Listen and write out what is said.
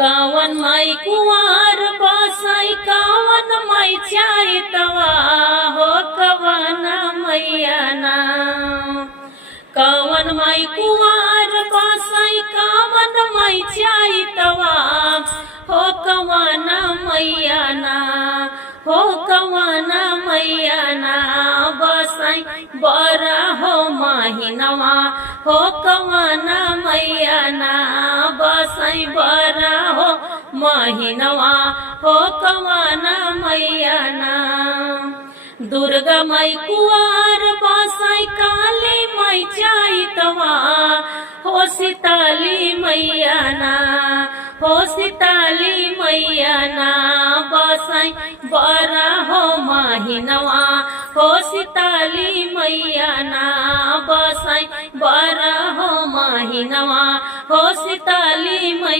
कावन माई कुंवर बसाई कावन माई चारितवा हो कवन मैया ना। कावन माई कुंवर बसाई कावन माई चारितवा हो कवन मैया ना। हो कवन मैया ना बसाई बरा हो महिनवा हो कवन मैया ना बसाई बरा हो महिनवा हो कवन मैया ना। दुर्गा माई कुंवर बसाई काली माई चारितवा हो सीताली मैया ना। हो सीताली मैया ना बसाई बरा हो महिनवा हो सीताली मैया ना बसाई बरा हो महिनवा हो सीताली मैया।